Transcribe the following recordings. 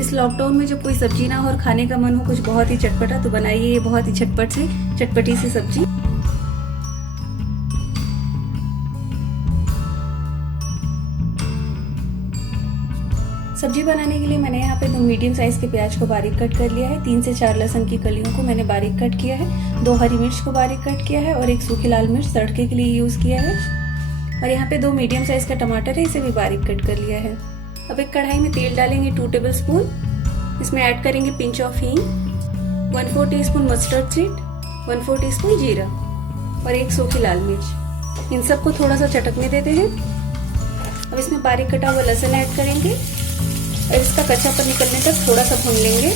इस लॉकडाउन में जब कोई सब्जी ना हो और खाने का मन हो कुछ बहुत ही चटपटा, तो बनाइए ये बहुत ही चटपटी सी सब्जी। सब्जी बनाने के लिए मैंने यहाँ पे 2 मीडियम साइज के प्याज को बारीक कट कर लिया है। 3 से 4 लहसुन की कलियों को मैंने बारीक कट किया है। 2 हरी मिर्च को बारीक कट किया है और 1 सूखी लाल मिर्च तड़के के लिए यूज किया है। और यहाँ पे 2 मीडियम साइज का टमाटर है, इसे भी बारीक कट कर लिया है। अब एक कढ़ाई में तेल डालेंगे 2 टेबल स्पून। इसमें ऐड करेंगे पिंच ऑफ हींग, 1/4 टीस्पून मस्टर्ड सीड, 1/4 टीस्पून जीरा और 1 सूखी लाल मिर्च। इन सबको थोड़ा सा चटकने देते हैं। अब इसमें बारीक कटा हुआ लहसुन ऐड करेंगे और इसका कच्चापन निकलने तक थोड़ा सा भून लेंगे।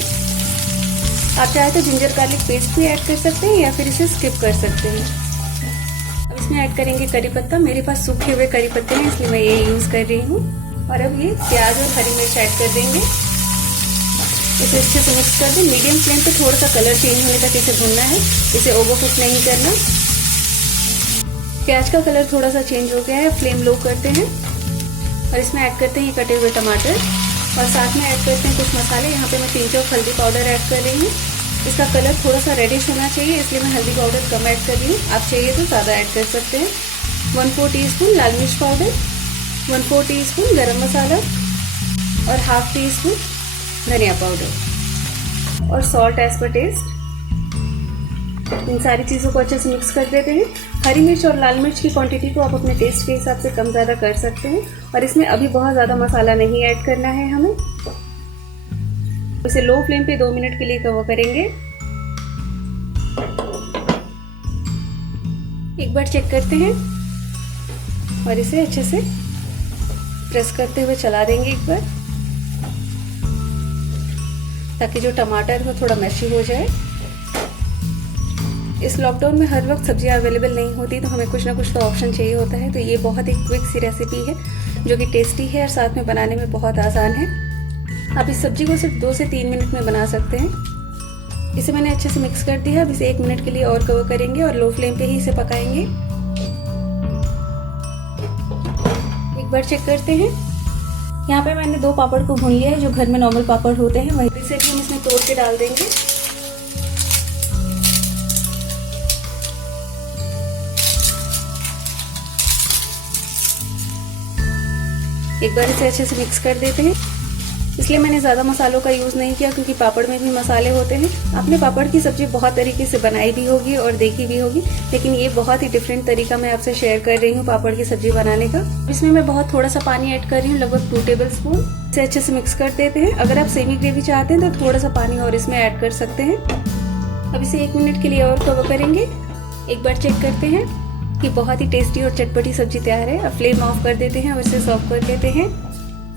आप चाहे तो जिंजर गार्लिक पेस्ट भी ऐड कर सकते हैं या फिर इसे स्किप कर सकते हैं। अब इसमें ऐड करेंगे करी पत्ता। मेरे पास सूखे हुए करी पत्ते हैं इसलिए मैं ये यूज कर रही हूँ। और अब ये प्याज और हरी मिर्च ऐड कर देंगे। इसे अच्छे से मिक्स कर दें। मीडियम फ्लेम पे थोड़ा सा कलर चेंज होने तक इसे भूनना है, इसे ओवर कुक नहीं करना। प्याज का कलर थोड़ा सा चेंज हो गया है, फ्लेम लो करते हैं और इसमें ऐड करते हैं कटे हुए टमाटर और साथ में ऐड करते हैं कुछ मसाले। यहाँ पे मैं 3 चम्मच हल्दी पाउडर ऐड कर रही हूँ। इसका कलर थोड़ा सा रेडिश होना चाहिए इसलिए मैं हल्दी पाउडर कम ऐड कर रही हूँ। आप चाहिए तो ज़्यादा ऐड कर सकते हैं। 1/4 टीस्पून लाल मिर्च पाउडर, 1/4 टीस्पून गरम मसाला और 1/2 टीस्पून धनिया पाउडर और सॉल्ट एज पर टेस्ट। इन सारी चीज़ों को अच्छे से मिक्स कर देते हैं। हरी मिर्च और लाल मिर्च की क्वांटिटी को आप अपने टेस्ट के हिसाब से कम ज़्यादा कर सकते हैं और इसमें अभी बहुत ज़्यादा मसाला नहीं ऐड करना है हमें। इसे लो फ्लेम पे 2 मिनट के लिए कवर करेंगे। एक बार चेक करते हैं और इसे अच्छे से प्रेस करते हुए चला देंगे एक बार, ताकि जो टमाटर हो थोड़ा मैशी हो जाए। इस लॉकडाउन में हर वक्त सब्जियां अवेलेबल नहीं होती, तो हमें कुछ ना कुछ तो ऑप्शन चाहिए होता है। तो ये बहुत ही क्विक सी रेसिपी है जो कि टेस्टी है और साथ में बनाने में बहुत आसान है। आप इस सब्जी को सिर्फ 2 से 3 मिनट में बना सकते हैं। इसे मैंने अच्छे से मिक्स कर दिया। अब इसे 1 मिनट के लिए और कवर करेंगे और लो फ्लेम पे ही इसे पकाएंगे। एक बार चेक करते हैं। यहाँ पे मैंने 2 पापड़ को भून लिया है जो घर में नॉर्मल पापड़ होते हैं, वहीं से भी हम इसमें तोड़ के डाल देंगे। एक बार इसे अच्छे से मिक्स कर देते हैं। इसलिए मैंने ज़्यादा मसालों का यूज़ नहीं किया क्योंकि पापड़ में भी मसाले होते हैं। आपने पापड़ की सब्जी बहुत तरीके से बनाई भी होगी और देखी भी होगी, लेकिन ये बहुत ही डिफरेंट तरीका मैं आपसे शेयर कर रही हूँ पापड़ की सब्जी बनाने का। इसमें मैं बहुत थोड़ा सा पानी ऐड कर रही हूँ, लगभग 2 टेबल स्पून। इसे अच्छे से मिक्स कर देते हैं। अगर आप सेमी ग्रेवी चाहते हैं तो थोड़ा सा पानी और इसमें ऐड कर सकते हैं। अब इसे 1 मिनट के लिए और कवर करेंगे। एक बार चेक करते हैं कि बहुत ही टेस्टी और चटपटी सब्जी तैयार है। अब फ्लेम ऑफ कर देते हैं और इसे सर्व कर लेते हैं।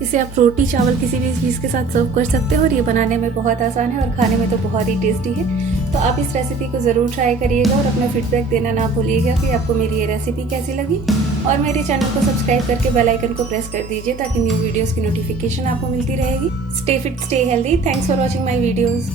इसे आप रोटी चावल किसी भी चीज़ के साथ सर्व कर सकते हैं और ये बनाने में बहुत आसान है और खाने में तो बहुत ही टेस्टी है। तो आप इस रेसिपी को ज़रूर ट्राई करिएगा और अपना फीडबैक देना ना भूलिएगा कि आपको मेरी ये रेसिपी कैसी लगी। और मेरे चैनल को सब्सक्राइब करके बेल आइकन को प्रेस कर दीजिए ताकि न्यू वीडियोज़ की नोटिफिकेशन आपको मिलती रहेगी। Stay fit, stay healthy. Thanks for watching my videos.